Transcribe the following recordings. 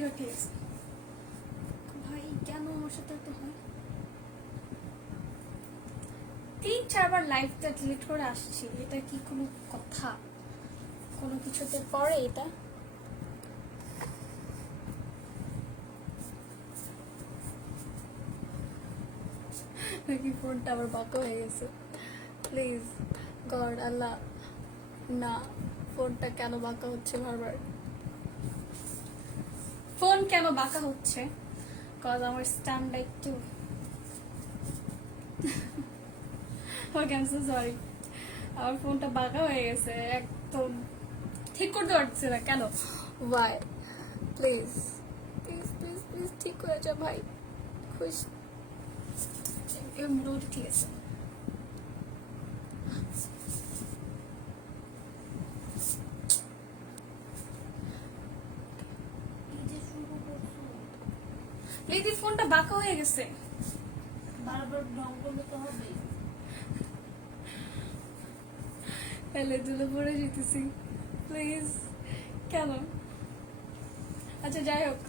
এবার ঠিক আছে ভাই, কেন আমার সাথে তো হয়? 3-4 বার লাইভটা ডিলিট করে আসছি, এটা কি কোনো কথা? কোনো কিছুতে পড়ে এটা? নাকি ফোনটা আবার বাঁকা হয়ে গেছে? প্লিজ গড আল্লাহ, না ফোনটা কেন বাঁকা হচ্ছে বারবার? ফোন কেন বাঁকা হচ্ছে? কজ আমার স্ট্যান্ডটা একটু ওকে, আই এম সো সরি, আমার ফোনটা বাঁকা হয়ে গেছে, একদম ঠিক করতে পারছে না। কেন? Why? Please please please please ঠিক করে যা ভাই, খুশ। মোটামুটি ঠিক আছে। লিদি ফোনটা বাঁকা হয়ে গেছে, বারবার ঢং করলে তো হবে। হেলে দুলে পড়ে যেতেছি, প্লিজ কেন? আচ্ছা যাই হোক,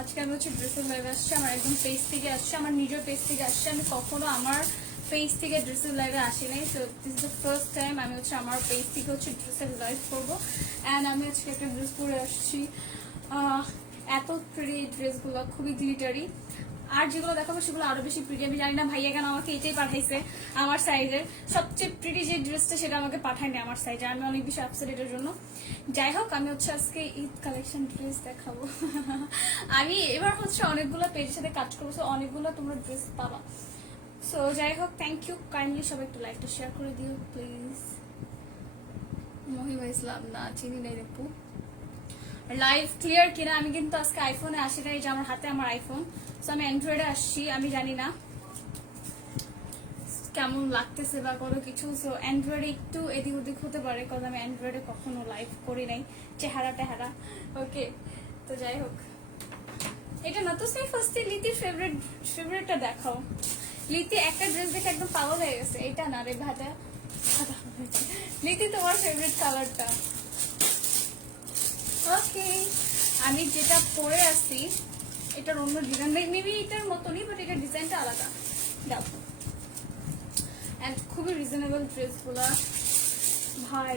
আজকে আমি হচ্ছে ড্রেসের লাইভ আসছি, আমার একদম পেজ থেকে আসছে, আমার নিজের পেজ থেকে আসছে। আমি কখনো আমার পেজ থেকে ড্রেসের লাইভে আসি নাই, তো this is the first time আমি হচ্ছে আমার পেজ থেকে হচ্ছে ড্রেসের লাইভ করবো। অ্যান্ড আমি আজকে একটা ড্রেস পরে আসছি, এত প্রিটি ড্রেসগুলো, খুবই গ্লিটারি। আর যেগুলো দেখাবো সেগুলো আরো বেশি প্রিটি। আমি জানি না ভাইয়া কেন আমাকে এটাই পাঠাইছে, আমার সাইজের সবচেয়ে প্রিটি যে ড্রেসটা সেটা আমাকে পাঠায়নি আমার সাইজে, আমি অনেক বেশি আপসেট এটার জন্য। যাই হোক, আমি হচ্ছে আজকে ঈদ কালেকশন ড্রেস দেখাবো। আমি এবার হচ্ছে অনেকগুলো পেজের সাথে কাজ করবো, সো অনেকগুলো তোমরা ড্রেস পাবা। সো যাই হোক, থ্যাংক ইউ, কাইন্ডলি সবাই একটু লাইকটা শেয়ার করে দিও প্লিজ। মহিমা ইসলাম, না চিনি নাই রেপু। লাইভ ক্লিয়ার কিনা? আমি কিন্তু আজকে আইফোনে আসি নাই, যে আমার হাতে আমার আইফোন, সো আমি অ্যান্ড্রয়েডে আসছি। আমি জানি না কেমন লাগতেছে বা কোনো কিছু, সো অ্যান্ড্রয়েডে একটু এদিক ওদিক হতে পারে, কারণ আমি অ্যান্ড্রয়েডে কখনো লাইভ করি নাই চেহারা টেহারা। ওকে, তো যাই হোক, এটা না তো সেই ফার্স্টে লিতির ফেভারিটটা দেখাও। লিতি একটা ড্রেস দেখে একদম পাগল হয়ে গেছে, এটা না রে ভাটা। লিতি তোমার ফেভারিট কালারটা? ওকে, আমি যেটা পরে আছি এটার অন্য ডিজাইন, মেবি এটার মতনই, বাট এটার ডিজাইনটা আলাদা। দেখো, এন্ড খুবই রিজনেবল ড্রেসগুলো ভাই।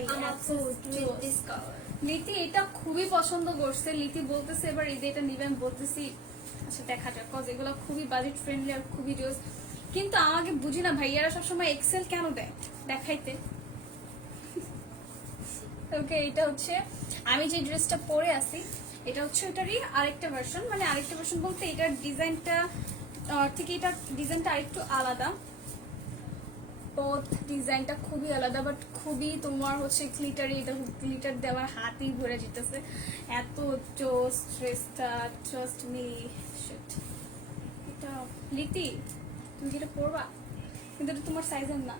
লিতি এটা খুবই পছন্দ করছে, লিতি বলতেছে এবার ঈদে এটা নিবে, আমি বলতেছি আচ্ছা দেখা যাক, কজ এগুলো খুবই বাজেট ফ্রেন্ডলি আর খুবই জোস। কিন্তু আমাকে বুঝি না ভাইয়ারা সবসময় এক্সেল কেন দেয় দেখাইতে। ওকে, এটা হচ্ছে আমি যে ড্রেসটা পরে আছি, এটা হচ্ছে এটারই আরেকটা ভার্সন, মানে আরেকটা ভার্সন বলতে এটার ডিজাইনটা থেকে এটার ডিজাইনটা আরেকটু আলাদা। ডিজাইনটা খুবই আলাদা, বাট খুবই তোমার হচ্ছে গ্লিটারি, এটা গ্লিটার দেওয়ার হাতই ভরে যেতেছে, এত জোস ড্রেসটা, ট্রাস্ট মি। এটা লিতি, তুমি কি এটা পরবা? কিন্তু এটা তোমার সাইজের না।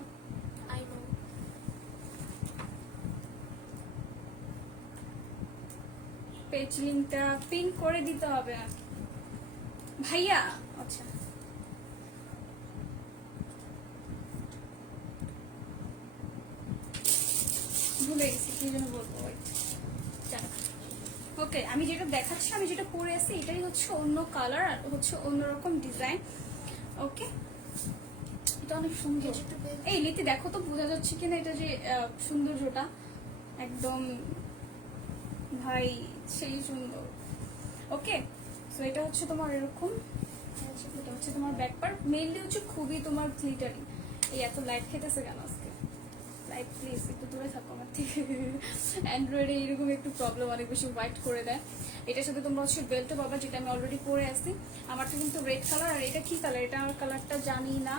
I know. পেজ লিংকটা পিন করে দিতে হবে ভাইয়া। আচ্ছা, ভুলে গেছি কি যেন বলবো। ওকে, আমি যেটা দেখাচ্ছি, আমি যেটা পরে আছি এটাই হচ্ছে অন্য কালার আর হচ্ছে অন্যরকম ডিজাইন। ওকে, এটা অনেক সুন্দর। এই লিতি দেখো তো বোঝা যাচ্ছে কিনা এটা যে সৌন্দর্যটা, একদম ভাই সেই সুন্দর। ওকে, সো এটা হচ্ছে তোমার এরকম, এটা হচ্ছে তোমার ব্যাক পার্ট, মেইনলি হচ্ছে খুবই তোমার গ্লিটারি। এই এত লাইট খেতেছে কেন আজকে? লাইট প্লিজ একটু দূরে থাকো আমার থেকে। অ্যান্ড্রয়েডে এরকম একটু প্রবলেম, অনেক বেশি হোয়াইট করে দেয়। এটার সাথে তোমরা হচ্ছে বেল্টও পাবা, যেটা আমি অলরেডি পরে আসছি। আমারটা কিন্তু রেড কালার, আর এটা কি কালার? এটা আমার কালারটা জানি না।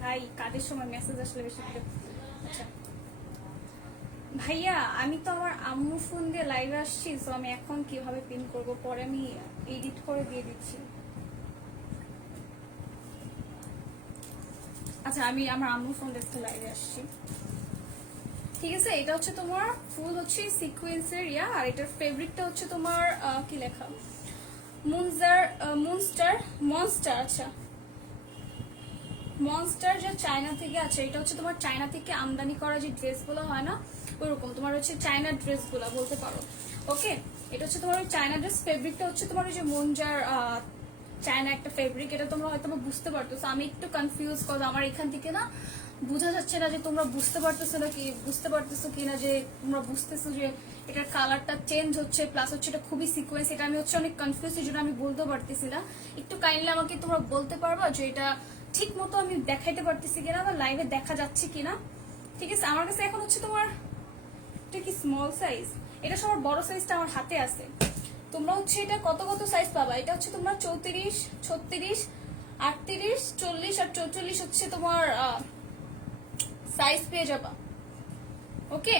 ভাই কাজের সময় মেসেজ আসলে বেশি। আচ্ছা ভাইয়া, আমি তো আমার আম্মু ফোন দিয়ে লাইভে আসছি, তো আমি এখন কিভাবে পিন করব? পরে আমি এডিট করে দিয়ে দিচ্ছি। আচ্ছা, আমি আমার আম্মু ফোন দেখতে লাইভে আসছি, ঠিক আছে? এটা হচ্ছে তোমার ফুল হচ্ছে সিকোয়েন্সের ইয়া, আর এটার ফেভারিটটা হচ্ছে তোমার কি লেখা, মনস্টার। আচ্ছা মনস্টার যে চায়না থেকে আছে, এটা হচ্ছে তোমার চায়না থেকে আমদানি করা যে ড্রেসগুলো হয় না ওইরকম, তোমার হচ্ছে চায়না ড্রেসগুলো বলতে পারো। ওকে, এটা হচ্ছে তোমার ওই চায়না ড্রেস, ফেব্রিকটা হচ্ছে তোমার ওই যে মঞ্জার চায়না একটা ফেব্রিক, এটা তোমরা হয়তো বুঝতে পারতেছো। আমি একটু কনফিউজ করবো, আমার এখান থেকে না বোঝা যাচ্ছে না যে তোমরা বুঝতে পারতেছো কিনা, যে তোমরা বুঝতেছো যে এটার কালারটা চেঞ্জ হচ্ছে, প্লাস হচ্ছে এটা খুবই সিকোয়েন্স, এটা আমি হচ্ছে অনেক কনফিউজ, এই জন্য আমি বলতে পারতেছি না। একটু কাইন্ডলি আমাকে তোমরা বলতে পারবা যে এটা ঠিক মতো আমি দেখাইতে পারতেছি কিনা বা লাইভে দেখা যাচ্ছে কিনা। ঠিক আছে, আমার কাছে এখন হচ্ছে তোমার এটা কি স্মল সাইজ, এটা সবার বড় সাইজটা আমার হাতে আছে। তোমরা হচ্ছে এটা কত কত সাইজ পাবা, এটা হচ্ছে তোমরা 34, 36, 38, 40 আর 44 হচ্ছে তোমার সাইজ পেয়ে যাবা। ওকে,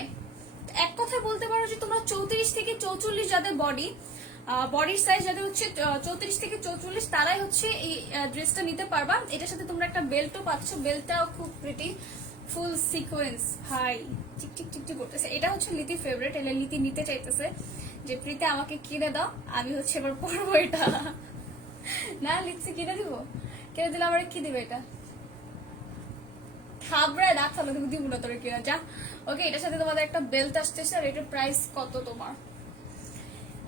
এক কথায় বলতে পারো যে তোমরা 34 থেকে 44 যাদের বডির সাইজ যাদের হচ্ছে 34 থেকে 44 তারাই হচ্ছে এই ড্রেসটা নিতে পারবা। এটার সাথে তোমরা একটা বেল্টও পাচ্ছ, বেল্টটাও খুব প্রিটি, ফুল সিকোয়েন্স। ভাই টিক টিক টিক টিক করতেছে। এটা হচ্ছে লিতি ফেভারিট, এলে লিতি নিতে চাইতেছে যে প্রীতি আমাকে কিনে দাও, আমি হচ্ছে এবার পরবো এটা। না লিখছি কিনে দিব, কিনে দিলে আমার কি দিবে এটা, খাবরায় দাঁত হলো কিন্তু দিব না তোর কিনা, যা। ওকে, এটার সাথে তোমাদের একটা বেল্ট আসতেছে। আর এটার প্রাইস কত তোমার,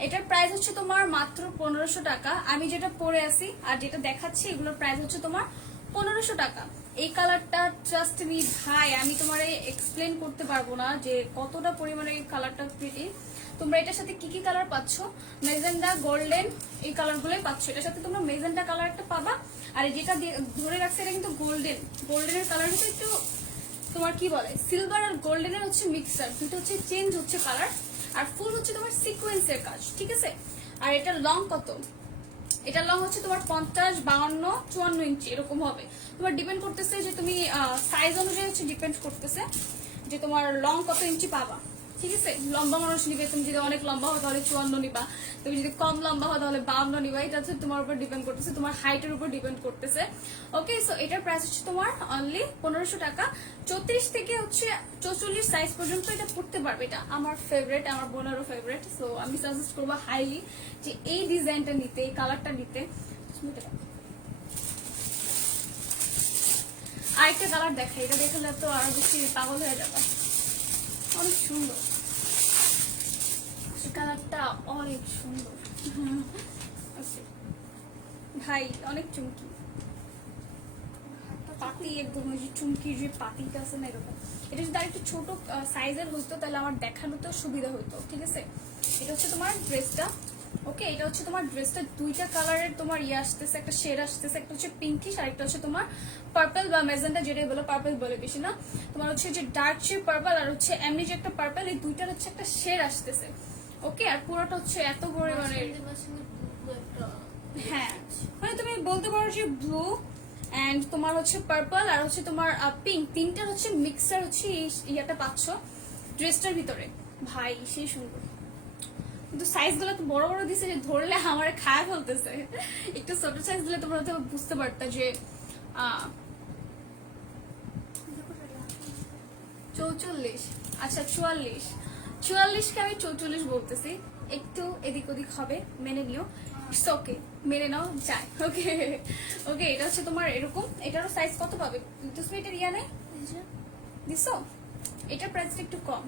এটার প্রাইস হচ্ছে তোমার মাত্র 1500 টাকা। আমি যেটা পরে আছি আর যেটা দেখাচ্ছি এগুলোর প্রাইস হচ্ছে তোমার 1500 টাকা। এই কালারটা জাস্ট মি ভাই, আমি তোমার এক্সপ্লেন করতে পারবো না যে কতটা পরিমাণে এই কালারটা প্রিটি। তোমরা এটার সাথে কি কি কালার পাচ্ছ, মেজেন্ডা, গোল্ডেন, এই কালারগুলোই পাচ্ছ। এটার সাথে তোমরা মেজেন্ডা কালার একটা পাবা, আর যেটা ধরে রাখছে এটা কিন্তু গোল্ডেনের কালার হচ্ছে একটু তোমার কি বলে সিলভার আর গোল্ডেনের হচ্ছে মিক্সার, দুটো হচ্ছে চেঞ্জ হচ্ছে কালার। আর ফুল হচ্ছে তোমার সিকোয়েন্সের কাজ, ঠিক আছে। আর এটা লং কত, এটা লং হচ্ছে তোমার 50, 52, 54 ইঞ্চি এরকম হবে। তোমার ডিপেন্ড করতেছে যে তুমি সাইজ অনুযায়ী হচ্ছে ডিপেন্ড করতেছে যে তোমার লং কত ইঞ্চি পাবা। ঠিক আছে, লম্বা মানুষ নিবে, তুমি যদি অনেক লম্বা হও তাহলে 54 নিবা, তুমি যদি কম লম্বা হও তাহলে 52 নিবা। এটা হচ্ছে তোমার উপর ডিপেন্ড করতেছে, তোমার হাইটের উপর ডিপেন্ড করতেছে। ওকে, সো এটার প্রাইস হচ্ছে তোমার অনলি 1500 টাকা। 34 থেকে হচ্ছে 44 সাইজ পর্যন্ত এটা পড়তে পারবে। এটা আমার ফেভারিট, আমার বোনেরও ফেভারিট। সো আমি সাজেস্ট করবো হাইলি যে এই ডিজাইনটা নিতে, এই কালারটা নিতে। আরেকটা কালার দেখা, এটা দেখলে তো আরো বেশি পাগল হয়ে যাবে, অনেক সুন্দর কালারটা, অনেক সুন্দর। ভাই অনেক চুমকি পাতি, একদম ওই যে চুমকির যে পাতিটা আছে না এরকম। এটা যদি আর একটু ছোট সাইজের হইতো তাহলে আমার দেখানোতে সুবিধা হইতো। ঠিক আছে, এটা হচ্ছে তোমার ড্রেসটা। ওকে, এটা হচ্ছে তোমার ড্রেসটা দুইটা কালারের তোমার ইয়ে আসতেছে, একটা শেড আসতেছে, একটা হচ্ছে পিঙ্কিশ আর একটা হচ্ছে তোমার পার্পল বা মেজেন্টা, যেটাই বলো পার্পল বলে বেশি না, তোমার হচ্ছে যে ডার্ক শেড পার্পল আর হচ্ছে এমনি যে একটা পার্পল, এই দুইটার হচ্ছে একটা শেড আসতেছে। ওকে, আর পুরোটা হচ্ছে এত পরিমাণে, হ্যাঁ মানে তুমি বলতে পারো যে ব্লু এন্ড তোমার হচ্ছে পার্পল আর হচ্ছে তোমার পিঙ্ক, তিনটার হচ্ছে মিক্সার হচ্ছে ইয়াটা পাচ্ছ ড্রেসটার ভিতরে। ভাই সেই সুন্দর, কিন্তু সাইজ গুলো তো বড় বড় দিছে যে ধরলে আমার খায় ফেলতেছে। একটু ছোট সাইজ দিলে তোমরা হয়তো বুঝতে পারতা যে 44, আচ্ছা 44কে আমি 44 বলতেছি, একটু এদিক ওদিক হবে, মেনে নিও। ওকে, মেনে নাও যায়। ওকে ওকে, এটা হচ্ছে তোমার এরকম। এটারও সাইজ কত পাবে, তুমি এটা ইয়া নেই দিছো, এটার প্রাইসটা একটু কম।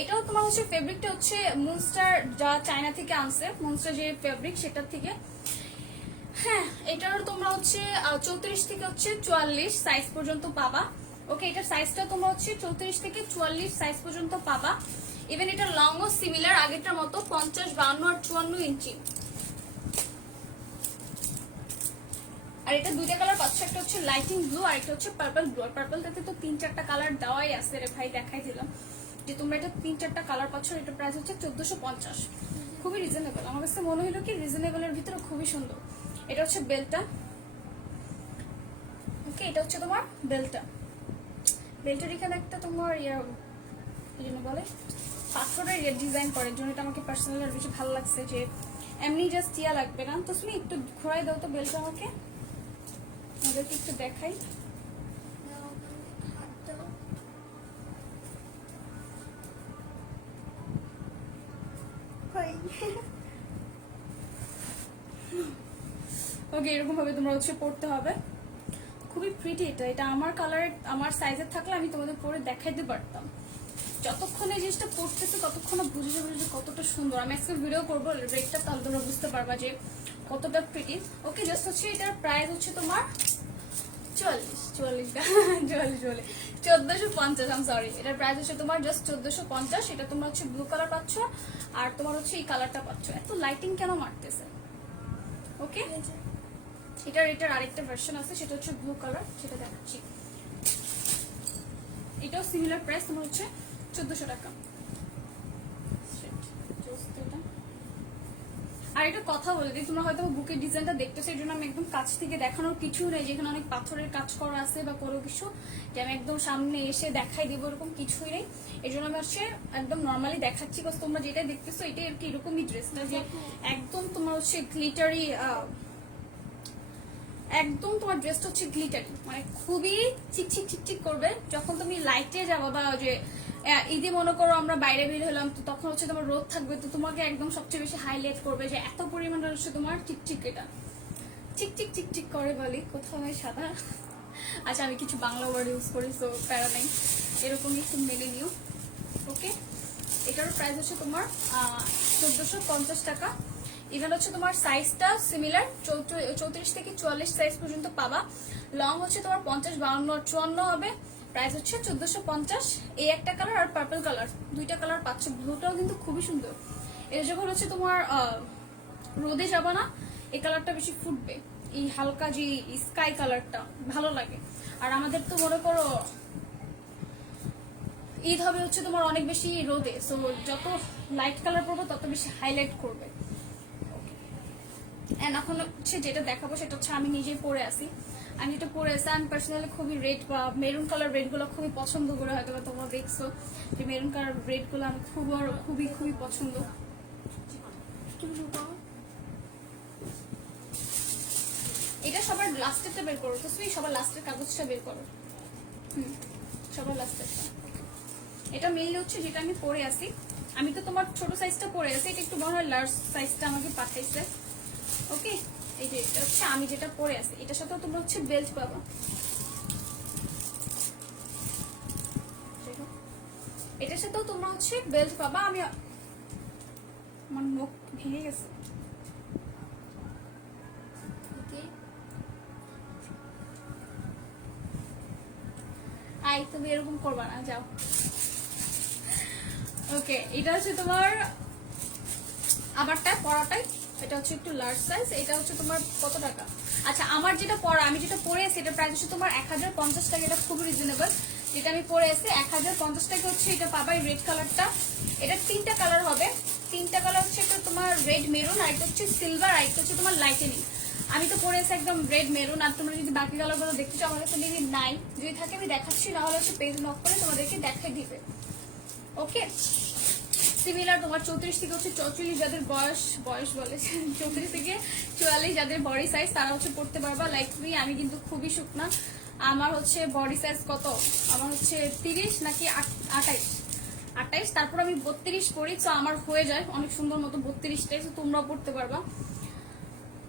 এটাও তোমার হচ্ছে ফেব্রিকটা হচ্ছে মনস্টার, যা চায়না থেকে আনছে, মনস্টার যে ফেব্রিক সেটার থেকে। হ্যাঁ, এটার তোমরা হচ্ছে 34 থেকে হচ্ছে 44 সাইজ পর্যন্ত পাবা। ওকে, এটার সাইজটা তোমরা হচ্ছে 34 থেকে 44 সাইজ পর্যন্ত পাবা। ইভেন এটা লংও সিমিলার আগেরটার মতো 50, 52 আর 54 ইঞ্চি। আর এটা দুইটা কালার পাচ্ছ, একটা হচ্ছে লাইটিং ব্লু আর একটা হচ্ছে পার্পল ব্লু। আর পার্পলটাতে তো 3-4টা কালার দেওয়াই আছে রে ভাই, দেখাই দিলাম যে তোমরা এটা 3-4টা কালার পাচ্ছ। এটা প্রাইস হচ্ছে 1450, খুবই রিজনেবল। আমার কাছে মনে হলো কি রিজনেবলের ভিতরে খুবই সুন্দর। এটা হচ্ছে বেলটা। ওকে, এটা হচ্ছে তোমার বেলটা, বেলটার এখানে একটা তোমার জন্য বলে পাথরের ডিজাইন করার জন্য, এটা আমাকে পার্সোনালি আর বেশি ভালো লাগছে যে এমনি জাস্ট ইয়া লাগবে না। তো তুমি একটু ঘোরাই দাও তো বেলটা আমাকে, ওদেরকে একটু দেখাই। ওকে, এরকম ভাবে তোমরা হচ্ছে পড়তে হবে, খুবই প্রিটি। এটা এটা আমার কালার, আমার সাইজের থাকলে আমি তোমাদের পরে দেখাইতে পারতাম। যতক্ষণ এই জিনিসটা পড়তেছে ততক্ষণ বুঝে যাবে যে কতটা সুন্দর। আমি আজকে ভিডিও করবো রেটটা, তাহলে তোমরা বুঝতে পারবা যে কতটা প্রিটি। ওকে, জাস্ট হচ্ছে এটার প্রাইস হচ্ছে তোমার 1450। আম সরি, এটার প্রাইস হচ্ছে তোমার জাস্ট 1450। এটা তোমরা হচ্ছে ব্লু কালার পাচ্ছ, আর তোমার হচ্ছে এই কালারটা পাচ্ছ। এত লাইটিং কেন মারতেছে? ওকে, এটার আরেকটা ভার্সন আছে, সেটা হচ্ছে ব্লু কালার, সেটা দেখাচ্ছি। এটাও সিমিলার প্রাইস, তোমার হচ্ছে 1400 টাকা। আর এটা কথা বলে দিই, তোমরা হয়তো বুকের ডিজাইনটা দেখতেছো, এই জন্য আমি একদম কাছ থেকে দেখানোর কিছু নেই, যেখানে অনেক পাথরের কাজ করা আছে বা কোনো কিছু যে আমি একদম সামনে এসে দেখাই দেবো, এরকম কিছুই নেই। এই জন্য আমি হচ্ছে একদম নর্মালি দেখাচ্ছি। বাস তোমরা যেটা দেখতেছো এটাই আর কি, এরকমই ড্রেসটা, যে একদম তোমার হচ্ছে গ্লিটারি, একদম তোমার ড্রেসটা হচ্ছে গ্লিটারি, মানে খুবই চিকচিক চিকচিক করবে। যখন তুমি লাইটে যাবো বা যে ঈদে মনে করো আমরা বাইরে বের হলাম, তো তখন হচ্ছে তোমার রোদ থাকবে, তো তোমাকে একদম সবচেয়ে বেশি হাইলাইট করবে যে এত পরিমাণে হচ্ছে তোমার চিকচিক, এটা চিকচিক চিকচিক করে বলি, কোথাও হয় সাদা। আচ্ছা, আমি কিছু বাংলা ওয়ার্ড ইউজ করি, তো প্যারা নেই, এরকমই একটু মেনে নিও। ওকে, এটারও প্রাইস হচ্ছে তোমার 1450 টাকা। ইভেন হচ্ছে তোমার সাইজটা সিমিলার, 34 থেকে 44 সাইজ পর্যন্ত পাবা। লং হচ্ছে তোমার 50, 52, 54 হবে। প্রাইস হচ্ছে 1450। এই একটা কালার আর পার্পল কালার, দুইটা কালার পাচ্ছে। ব্লুটাও কিন্তু খুবই সুন্দর। এটা যখন হচ্ছে তোমার রোদে যাবা না, এই কালারটা বেশি ফুটবে, এই হালকা যে স্কাই কালারটা ভালো লাগে। আর আমাদের তো মনে করো ঈদ হবে হচ্ছে তোমার অনেক বেশি রোদে, সো যত লাইট কালার পরবো তত বেশি হাইলাইট করবে। এন্ড এখন হচ্ছে যেটা দেখাবো সেটা হচ্ছে আমি নিজেই পরে আসি। আমি যেটা পরে আসি, আমি পার্সোনালি খুবই রেড বা মেরুন কালার রেড গুলো খুবই পছন্দ করে, হয়তো তোমরা দেখছো যে মেরুন কালার রেড গুলো আমি খুবই খুবই পছন্দ। এটা সবার লাস্টেরটা বের করো, তো সবার লাস্টের কাগজটা বের করো। সবার লাস্টেরটা। এটা মেইনলি হচ্ছে যেটা আমি পরে আসি। আমি তো তোমার ছোট সাইজটা পরে আছি, এটা একটু মনে হয় লার্জ সাইজটা আমাকে পাঠাইছে। ওকে, এই যে এটা হচ্ছে আমি যেটা পরে আছি, এটার সাথেও তোমরা হচ্ছে বেল্ট পাবা। এটার সাথেও তোমরা হচ্ছে বেল্ট পাবা। আমি আমার মুখ ভেঙে গেছে। আই, তুমি এরকম করবা না, যাও। ওকে, এটা হচ্ছে তোমার আমারটা পরাটাই, এটা হচ্ছে একটু লার্জ সাইজ। এটা হচ্ছে তোমার কত টাকা? আচ্ছা, আমার যেটা পরা, আমি যেটা পরে আছি, এটা প্রাইস হচ্ছে তোমার 1050 টাকা। এটা খুবই রিজনেবল। যেটা আমি পরে আছি 1050 টাকা হচ্ছে। এটা পাবা রেড কালারটা। এটা তিনটা কালার হবে, তিনটা কালার হচ্ছে, একটা তোমার রেড মেরুন, আর একটা হচ্ছে সিলভার, আর একটা হচ্ছে তোমার লাইটেনিং। আমি তো পরে আছি একদম রেড মেরুন। আর তোমরা যদি বাকি কালারগুলো দেখতে চাও, আমার কাছে মেবি নাই, যদি থাকে আমি দেখাচ্ছি, না হলে হচ্ছে পেজ নক করে তোমাদেরকে দেখাই দিবে। ওকে, সিমিলার তোমার 34 থেকে হচ্ছে 44 যাদের বয়স বলে 34 থেকে 44 যাদের বডি সাইজ, তারা হচ্ছে পড়তে পারবা। লাইক মি, আমি কিন্তু খুবই শুকনা। আমার হচ্ছে বডি সাইজ কত, আমার হচ্ছে 30 নাকি 28, তারপর আমি 32 পড়ি, তো আমার হয়ে যায় অনেক সুন্দর মতো 32টাই, তো তোমরাও পড়তে পারবা।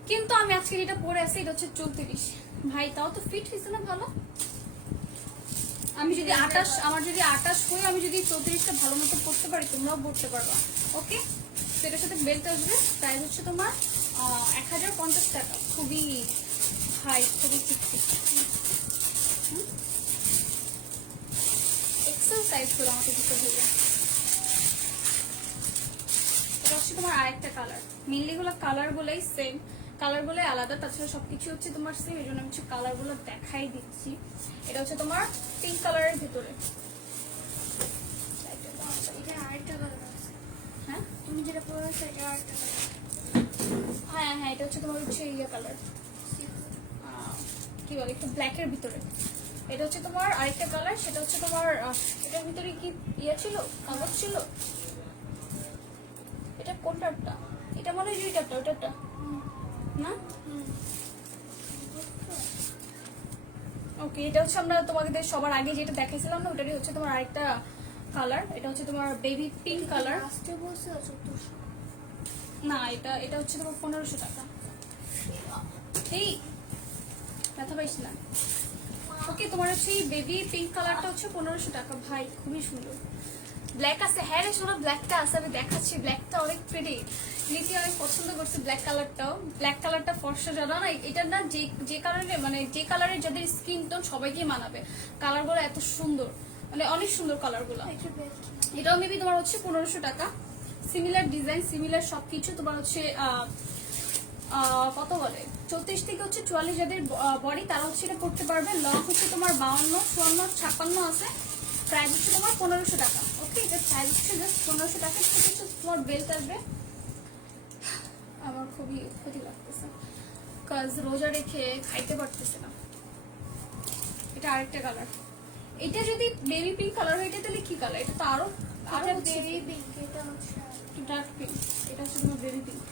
কিন্তু আমি আজকে যেটা পরে আছি এটা হচ্ছে 34। ভাই, তাও তো ফিট হয়েছে না ভালো। আমি যদি 28, আমার যদি 28 হয়ে আমি যদি 34টা ভালো মতো পড়তে পারি, তোমরাও পড়তে পারবা। ওকে, সেটার সাথে বেল্ট আসবে। প্রাইস হচ্ছে তোমার 1050 টাকা। খুবই হাই, খুবই চিকচিক। এক্সেল সাইজ করে আমাকে দিতে হবে। এটা হচ্ছে তোমার আরেকটা কালার। মেনলি গুলো কালার গুলোই সেম, কালার গুলো আলাদা, তাছাড়া সবকিছু হচ্ছে তোমার সেম। এই জন্য আমি কিছু কালার গুলো দেখাই দিচ্ছি। এটা হচ্ছে তোমার পিঙ্ক কালারের ভিতরে। এটা আরেকটা কালার আছে। হ্যাঁ, তুমি যেটা পরে আছো এটা আরেকটা কালার। হ্যাঁ, এটা হচ্ছে তোমার হচ্ছে ইয়ে কালার, কি বলে, একটু ব্ল্যাকের ভিতরে। এটা হচ্ছে তোমার আরেকটা কালার, সেটা হচ্ছে তোমার এটার ভিতরে কি ইয়ে ছিল, কাগজ ছিল। এটা কোনটারটা? এটা মনে হয় দুইটারটা, ওটারটা না। ওকে, এটা হচ্ছে আমরা তোমাদের সবার আগে যেটা দেখাইছিলাম না, ওটারই হচ্ছে তোমার আরেকটা কালার। এটা হচ্ছে তোমার বেবি পিঙ্ক কালার। লাস্টে বলছে 1400। না, এটা হচ্ছে তোমার 1500 টাকা। এই ব্যথা পাইস না। ওকে, তোমার হচ্ছে বেবি পিঙ্ক কালারটা হচ্ছে 1500 টাকা। ভাই খুবই সুন্দর। ব্ল্যাক আছে, হ্যাঁ রে শোনো, ব্ল্যাকটা আছে, আমি দেখাচ্ছি। ব্ল্যাকটা অনেক প্রিটি, নীতি অনেক পছন্দ করছে ব্ল্যাক কালারটাও। ব্ল্যাক কালারটা ফর্সা জানা না, এটা না যে কালারে মানে যে কালারের যাদের স্কিন টোন সবাইকে মানাবে। কালারগুলো এত সুন্দর, মানে অনেক সুন্দর কালারগুলো। একটু বেল্ট এটাও মেবি তোমার হচ্ছে 1500 টাকা। সিমিলার ডিজাইন, সিমিলার সবকিছু। তোমার হচ্ছে কত বলে 34 থেকে হচ্ছে 44 যাদের বডি তারা হচ্ছে এটা করতে পারবে। লং হচ্ছে তোমার 52, 54, 56 আছে। প্রাইস হচ্ছে তোমার 1500 টাকা। ওকে, এটা প্রাইস হচ্ছে জাস্ট 1500 টাকা। হচ্ছে তোমার বেল্ট আসবে। আমার খুবই ক্ষতি লাগতেছে, কাজ রোজা রেখে খাইতে পারতেছে না। এটা আরেকটা কালার। এটা যদি বেবি পিঙ্ক কালার হয়, এটা তাহলে কি কালার? এটা তো আরো আরো এটা হচ্ছে বেবি পিঙ্ক, এটা হচ্ছে ডার্ক পিঙ্ক। এটা হচ্ছে তোমার বেবি পিঙ্ক।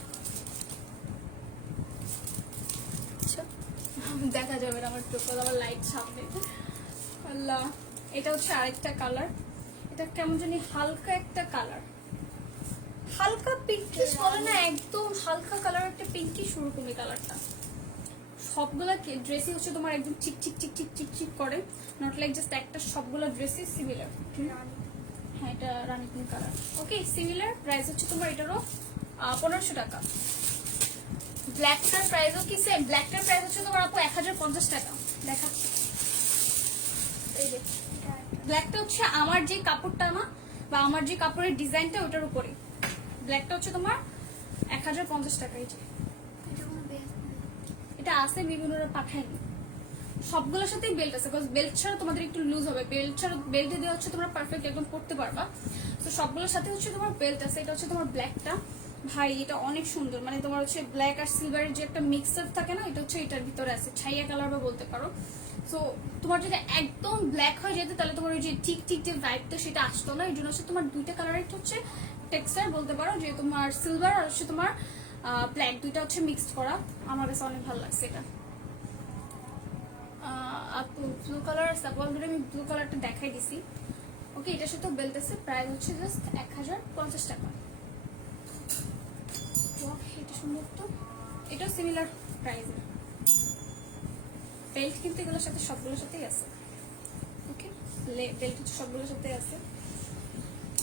দেখা যাবে না আমার টোটাল, আমার লাইট সামনে। আল্লাহ, এটা হচ্ছে আরেকটা কালার। এটা কেমন জানি হালকা একটা কালার, হালকা পিঙ্কিশ বলে না, একদম হালকা কালার একটা পিঙ্কি শুরু করবে কালারটা। সবগুলা ড্রেসই হচ্ছে তোমার একদম চিক চিক চিক চিক চিক চিক করে, নট লাইক জাস্ট একটা, সবগুলা ড্রেসই সিমিলার। হ্যাঁ, এটা রানী পিঙ্ক কালার। ওকে, সিমিলার। প্রাইস হচ্ছে তোমার এটারও 1500 টাকা। ব্ল্যাকটার প্রাইসও কি সেম? ব্ল্যাকটার প্রাইস হচ্ছে তোমার আপু 1050 টাকা। দেখাচ্ছি, এই যে ব্ল্যাকটা হচ্ছে আমার যে কাপড়টা না, বা আমার যে কাপড়ের ডিজাইনটা ওটার উপরে ব্ল্যাকটা হচ্ছে তোমার 1050 টাকা। এই যে এটা কোনো বেল্ট নেই। এটা আছে, বিভিন্ন পাঠায়নি। সবগুলোর সাথেই বেল্ট আছে, বিকজ বেল্ট ছাড়া তোমাদের একটু লুজ হবে। বেল্ট ছাড়া, বেল্ট দিয়ে হচ্ছে তোমরা পারফেক্ট একদম পড়তে পারবা। তো সবগুলোর সাথে হচ্ছে তোমার বেল্ট আছে। এটা হচ্ছে তোমার ব্ল্যাকটা। ভাই এটা অনেক সুন্দর, মানে তোমার হচ্ছে ব্ল্যাক আর সিলভারের যে একটা মিক্সার থাকে না, এটা হচ্ছে এটার ভিতরে আছে, ছাইয়া কালার বা বলতে পারো। সো তোমার যদি একদম ব্ল্যাক হয়ে যেত তাহলে তোমার ওই যে ঠিক ঠিক যে ভাইবটা সেটা আসতো না। এই জন্য হচ্ছে তোমার দুইটা কালারের হচ্ছে টেক্সচার বলতে পারো, যে তোমার সিলভার আর হচ্ছে তোমার ব্ল্যাক, দুইটা হচ্ছে মিক্সড করা। আমার কাছে অনেক ভালো লাগছে এটা। আপু ব্লু কালার সাপোজ আমি ব্লু কালারটা দেখাই দিছি। ওকে, এটার সাথে বেল্ট আছে। প্রাইস হচ্ছে জাস্ট 1050 টাকা। এটা সুন্দর তো, এটা সিমিলার প্রাইসের বেল্ট, কিন্তু এগুলোর সাথে সবগুলোর সাথেই আছে। ওকে, বেল্ট হচ্ছে সবগুলোর সাথে আছে।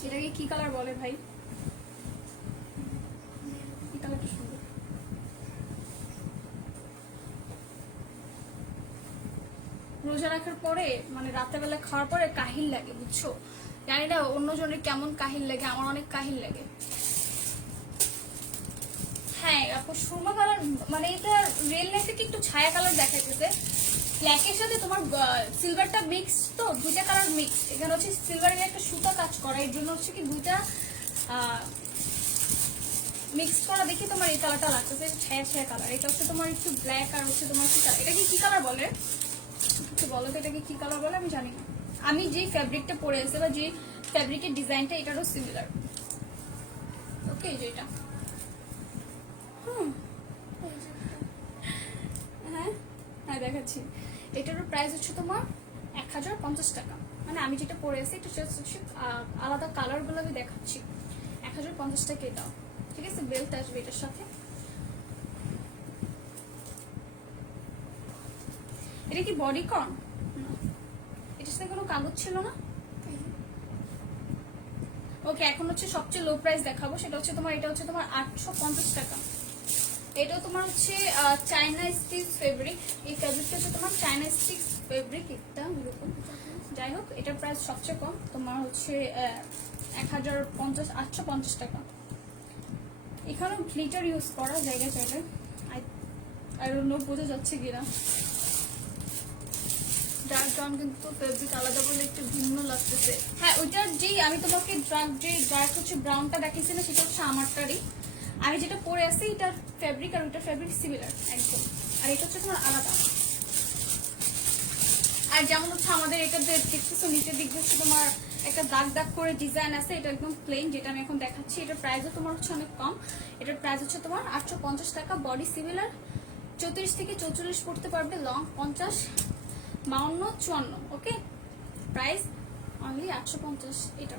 এটাকে কি কালার বলে ভাই? এই কালারটা সুন্দর। রোজা রাখার পরে মানে রাতেরবেলা খাওয়ার পরে কাহিল লাগে, বুঝছো? জানি না অন্যজনের কেমন কাহিল লাগে, আমার অনেক কাহিল লাগে। হ্যাঁ আপু, সুরমা কালার মানে এটা রিয়েল লাইফে কি একটু ছায়া কালার দেখাইতেছে। ব্ল্যাকের সাথে তোমার সিলভারটা মিক্স, তো দুইটা কালার মিক্স। এখানে হচ্ছে সিলভারের একটা সুতা কাজ করা, এর জন্য হচ্ছে কি দুইটা মিক্স করা দেখি তোমার এই কালারটা লাগতেছে ছায়া ছায়া কালার। এটা হচ্ছে তোমার একটু ব্ল্যাক আর হচ্ছে তোমার কি কালার, এটাকে কি কালার বলে একটু বলো তো? এটাকে কি কালার বলে আমি জানি না। আমি যে ফ্যাব্রিকটা পরে আছে বা যে ফ্যাব্রিকের ডিজাইনটা এটারও সিমিলার। ওকে, যেটা হ্যাঁ হ্যাঁ দেখাচ্ছি। এটারও প্রাইস হচ্ছে তোমার 1050 টাকা। মানে আমি যেটা পরে আছি এটা হচ্ছে আলাদা কালার গুলো আমি দেখাচ্ছি। 1050 টাকা এটাও, ঠিক আছে? বেল্ট আসবে এটার সাথে। এটা কি বডি কর্ন? এটার সাথে কোনো কাগজ ছিল না। ওকে, এখন হচ্ছে সবচেয়ে লো প্রাইস দেখাবো, সেটা হচ্ছে তোমার এটা হচ্ছে তোমার 850 টাকা। এটাও তোমার হচ্ছে চায়না স্টিচ ফেব্রিক। এই ফেব্রিকটা হচ্ছে তোমার চায়না স্টিচ ফেব্রিক, একটা এরকম। যাই হোক, এটার প্রাইস সবচেয়ে কম, তোমার হচ্ছে 850 টাকা। এখানেও গ্লিটার ইউজ করা জায়গায় জায়গায়, আই ডোন্ট নো বোঝা যাচ্ছে কিনা। ডার্ক ব্রাউন কিন্তু ফেব্রিক আলাদা বলে একটু ভিন্ন লাগতেছে। হ্যাঁ, ওইটার যেই আমি তোমাকে ডার্ক হচ্ছে ব্রাউনটা দেখিয়েছি না, সেটা হচ্ছে আমারটারই। আমি যেটা পরে আছি এটার ফেব্রিক আর ওইটার ফেব্রিক সিমিলার একদম। আর এটা হচ্ছে তোমার আলাদা। আর যেমন হচ্ছে আমাদের এটা দেখতেছো নিচের দিক হচ্ছে তোমার একটা দাগ দাগ করে ডিজাইন আছে, এটা একদম প্লেন যেটা আমি এখন দেখাচ্ছি। এটার প্রাইসও তোমার হচ্ছে অনেক কম। এটার প্রাইস হচ্ছে তোমার 850 টাকা। বডি সিমিলার, 34 থেকে 44 পড়তে পারবে, লং 50, 52, 54। ওকে, প্রাইস অনলি 850 এটা।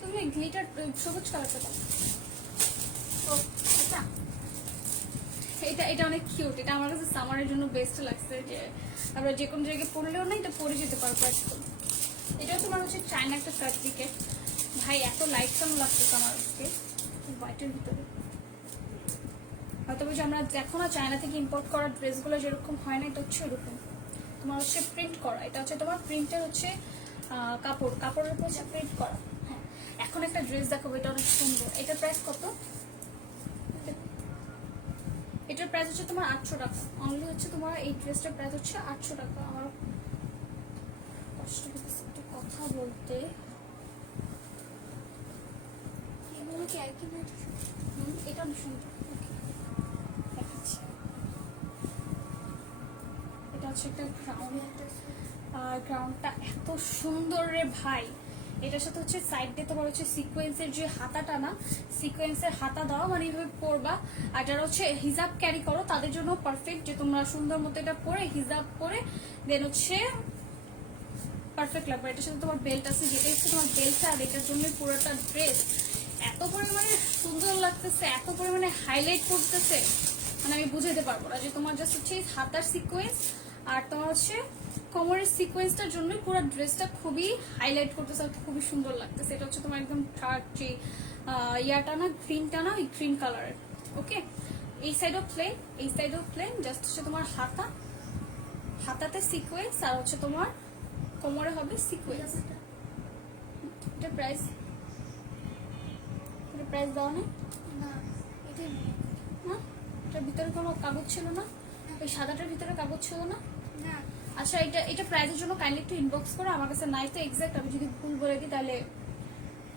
তুমি গ্লিটার সবুজ কালারটা দাও। আচ্ছা এটা এটা অনেক কিউট, এটা আমার কাছে সামারের জন্য বেস্ট লাগছে, যে আমরা যে কোনো জায়গায় পরলেও না এটা পরে যেতে পারবো একদম। এটাও তোমার হচ্ছে চায়না একটা সার্টিফিকেট। ভাই এত লাইট কেমন লাগতেছে আমার আজকে হোয়াইটের ভিতরে। হয়তো যে আমরা দেখো না চায়না থেকে ইম্পোর্ট করা ড্রেসগুলো যেরকম হয় না, এটা হচ্ছে এরকম তোমার হচ্ছে প্রিন্ট করা। এটা হচ্ছে তোমার প্রিন্টের হচ্ছে কাপড়ের উপর হচ্ছে প্রিন্ট করা। হ্যাঁ, এখন একটা ড্রেস দেখাবো, এটা অনেক সুন্দর। এটার প্রাইস কত? এটার প্রাইস হচ্ছে তোমার 800 টাকা অনলি। হচ্ছে তোমার এই ড্রেসটার প্রাইস হচ্ছে 800 টাকা। আমার কষ্ট হচ্ছে একটা কথা বলতে। এগুলো কি একই না? এটা অনেক সুন্দর, দেখাচ্ছি। এটা হচ্ছে একটা গ্রাউন্ড, আর গ্রাউন্ডটা এত সুন্দর রে ভাই। এটার সাথে হচ্ছে সাইড দিয়ে তোমার হচ্ছে সিকোয়েন্সের যে হাতাটা না, সিকোয়েন্সের হাতা দেওয়া, মানে এইভাবে পরবা। আর যারা হচ্ছে হিজাব ক্যারি করো তাদের জন্য পারফেক্ট, যে তোমরা সুন্দর মতো এটা পরে হিজাব পরে দেন হচ্ছে পারফেক্ট লাগবে। এটার সাথে তোমার বেল্ট আছে, যেটা হচ্ছে তোমার বেল্টটা, আর এটার জন্য পুরোটা ড্রেস এত পরিমাণে সুন্দর লাগতেছে, এত পরিমাণে হাইলাইট করতেছে, মানে আমি বুঝাতে পারবো না। যে তোমার জাস্ট হচ্ছে হাতার সিকোয়েন্স আর তোমার হচ্ছে কোমরের সিকোয়েন্সটার জন্যই পুরো ড্রেসটা খুবই হাইলাইট করতেছে, আর খুবই সুন্দর লাগতেছে। এটা হচ্ছে তোমার একদম ডার্ক যে ইয়াটা না, গ্রিনটা না, ওই গ্রিন কালারের। ওকে, এই সাইডও প্লেন, এই সাইডও প্লেন, জাস্ট হচ্ছে তোমার হাতাতে সিকোয়েন্স, আর হচ্ছে তোমার কোমরে হবে সিকোয়েন্স। এটা প্রাইস দেওয়া নেই না এটাই না? এটার ভিতরে কোনো কাগজ ছিল না? ওই সাদাটার ভিতরে কাগজ ছিল না? না। আচ্ছা, এটা প্রাইসের জন্য কাইন্ডলি একটু ইনবক্স করো, আমার কাছে নাই তো এক্সাক্ট, আমি যদি ভুল বলে দিই তাহলে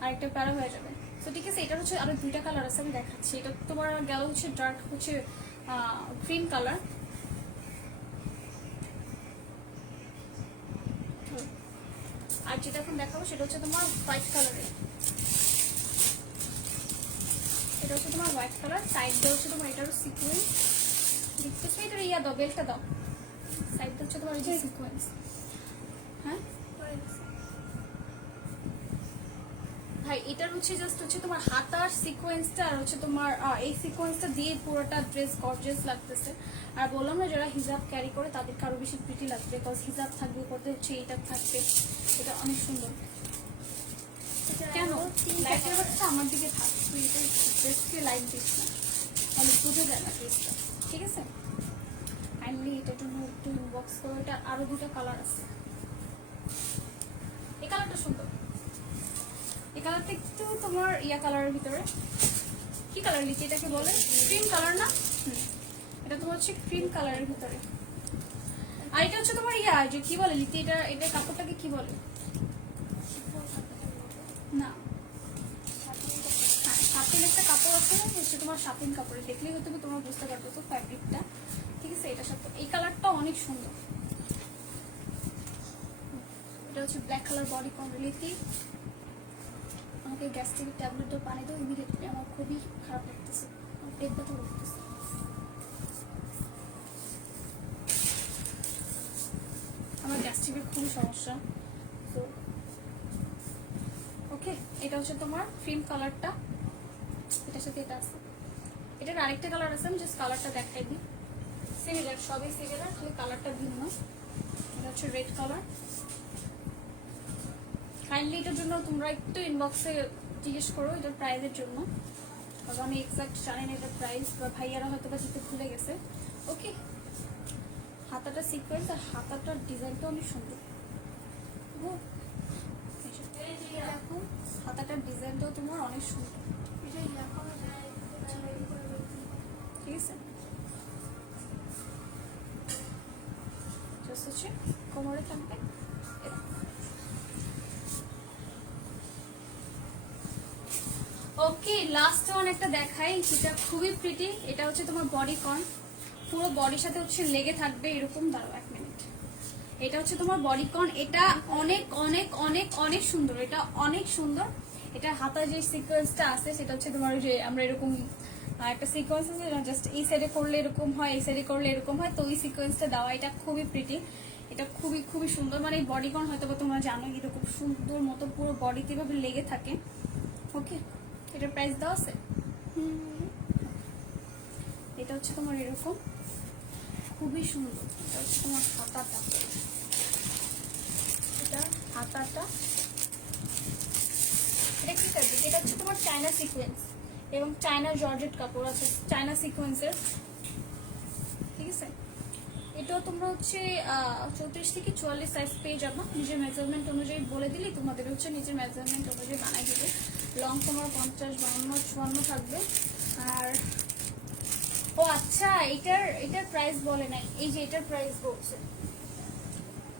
আরেকটা প্যারা হয়ে যাবে। তো ঠিক আছে, এটা হচ্ছে আরো দুইটা কালার আছে, আমি দেখাচ্ছি। এটা তোমার গেল হচ্ছে ডার্ক হচ্ছে গ্রিন কালার, আর যেটা এখন দেখাবো সেটা হচ্ছে তোমার হোয়াইট কালারের। এটা হচ্ছে তোমার হোয়াইট কালার, সাইড দিয়ে হচ্ছে তোমার এটারও সিকোয়েন্স দেখতেছো, এটার ইয়া দাও, বেল্টটা দাও, সাইড দিয়ে হচ্ছে তোমার এই যে সিকোয়েন্স। হ্যাঁ ভাই, এটার হচ্ছে জাস্ট হচ্ছে তোমার হাতার সিকোয়েন্সটা, আর হচ্ছে তোমার এই সিকোয়েন্সটা দিয়ে পুরোটা ড্রেস গর্জিয়াস লাগতেছে। আর বললাম না, যারা হিজাব ক্যারি করে তাদেরকে আরো বেশি প্রিটি লাগবে, বিকজ হিজাব থাকবে করতে হচ্ছে এইটা থাকবে। এটা অনেক সুন্দর। কেন লাইটের বাচ্চা আমার দিকে থাক, তুই এটা ড্রেসকে লাইট দিস না, তাহলে বুঝে যায় না ড্রেসটা। ঠিক আছে, কাইন্ডলি এটার জন্য একটু ইনবক্স করো। এটা আরো দুটো কালার আছে, এই কালারটা সুন্দর। এই কালারটা একটু তোমার ইয়া কালারের ভিতরে, কি কালার লিখি এটাকে বলে? ক্রিম কালার না? এটা তোমার হচ্ছে ক্রিম কালারের ভিতরে। আর এটা হচ্ছে তোমার ইয়া, যে কি বলে লিখি, এটা কাপড়টাকে কি বলে? না, সাতিন একটা কাপড় আছে না, হচ্ছে তোমার সাতিন কাপড়ে, দেখলেই হয়তো তোমরা বুঝতে পারবে তো ফ্যাব্রিকটা। ঠিক আছে, এটার সাথে এই কালারটা অনেক সুন্দর। এটা হচ্ছে ব্ল্যাক কালার বডি কন্ডেলিটি। আমাকে গ্যাস্ট্রিক ট্যাবলেটও পানি দাও ইমিডিয়েটলি, আমার খুবই খারাপ লাগতেছে, আমার পেট ব্যথা লাগতেছে। আমার গ্যাস্ট্রিকের খুবই সমস্যা। তো ওকে, এটা হচ্ছে তোমার ক্রিম কালারটা, এটার সাথে এটা আছে। এটার আরেকটা কালার আছে, আমি জাস্ট কালারটা দেখাই দিই। সিমিলার, সবই সিমিলার, খালি কালারটা ভিন্ন। এটা হচ্ছে রেড কালার। কাইন্ডলি এটার জন্য তোমরা একটু ইনবক্সে জিজ্ঞেস করো এটার প্রাইসের জন্য, কারণ আমি এক্সাক্ট জানি না এটার প্রাইস, বা ভাইয়ারা হয়তো বা দিতে ভুলে গেছে। ওকে, হাতাটা সিকোয়েন্স, আর হাতাটার ডিজাইনটা অনেক সুন্দর। হাতাটার ডিজাইনটাও তোমার অনেক সুন্দর। ঠিক আছে, জাস্ট হচ্ছে কোমরে থাকবে। ওকে, লাস্ট ওয়ান একটা দেখাই, যেটা খুবই প্রিটি। এটা হচ্ছে তোমার বডি কর্ন, পুরো বডির সাথে হচ্ছে লেগে থাকবে এরকম। দাঁড়াও 1 মিনিট। এটা হচ্ছে তোমার বডি কর্ন, এটা অনেক অনেক অনেক অনেক সুন্দর, এটা অনেক সুন্দর। এটা হাতা যে সিকোয়েন্সটা আছে সেটা হচ্ছে তোমার যে আমরা এরকম একটা সিকোয়েন্স আছে, জাস্ট এই সাইডে করলে এরকম হয়, এই সাইডে করলে এরকম হয়, তো ওই সিকোয়েন্সটা দেওয়া। এটা খুবই প্রিটি, এটা খুবই খুবই সুন্দর। মানে বডি কর্ন হয়তো তোমরা জানো, এরকম সুন্দর মতো পুরো বডিতে এভাবে লেগে থাকে। ওকে, এটার প্রাইস দেওয়া আছে? এটা হচ্ছে তোমার এরকম, খুবই সুন্দর। এটা হচ্ছে তোমার হাতাটা, এটা হাতাটা। এটা কি ফ্যাব্রিক? এটা হচ্ছে তোমার চায়না সিকোয়েন্স এবং চায়না জর্জেট কাপড় আছে, চায়না সিকোয়েন্সের, ঠিক আছে। এটাও তোমরা হচ্ছে 34 থেকে 44 সাইজ পেয়ে যাবো। নিজের মেজারমেন্ট অনুযায়ী বলে দিলেই তোমাদের হচ্ছে নিজের মেজারমেন্ট অনুযায়ী বানাই দেবে। লং তোমার 50, 52, 54 থাকবে। আর ও আচ্ছা, এটার প্রাইস বলে নাই, এই যে এটার প্রাইস বলছে।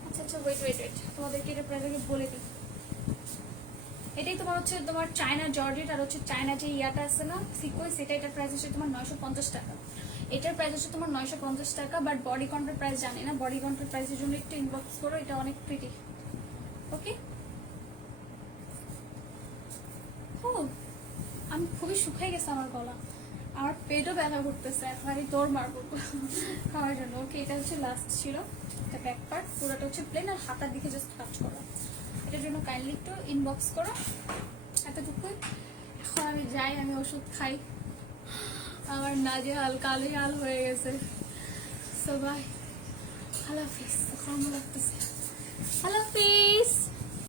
আচ্ছা আচ্ছা, ওয়েট, তোমাদেরকে এটার প্রাইস আগে বলে দিই। এটাই তোমার হচ্ছে তোমার চায়না জর্জেট আর হচ্ছে চায়না যে ইয়াটা আছে না সিকোয়েন্স, এটার প্রাইস হচ্ছে তোমার 950 টাকা। এটার প্রাইস হচ্ছে তোমার 950 টাকা। বাট বডি কন্ট্রোল প্রাইস জানি না, বডি কন্ট্রোল প্রাইসের জন্য একটু ইনবক্স করো। এটা অনেক প্রিটি। ওকে, ও আমি খুবই শুকাই গেছে আমার গলা, আমার পেটও ব্যথা করতেছে, এখন আমি দৌড় মারবো খাওয়ার জন্য। ওকে, এটা হচ্ছে লাস্ট ছিল, এটা ব্যাক পার্ট, পুরোটা হচ্ছে প্লেন আর হাতার দিকে জাস্ট কাজ করো। এটার জন্য কাইন্ডলি একটু ইনবক্স করো। এতটুকুই। এখন আমি যাই, আমি ওষুধ খাই, আমার নাজেহাল কালিহাল হয়ে গেছে। সবাই আল্লাহ হাফিজ, লাগতেছে। আল্লাহ হাফিজ।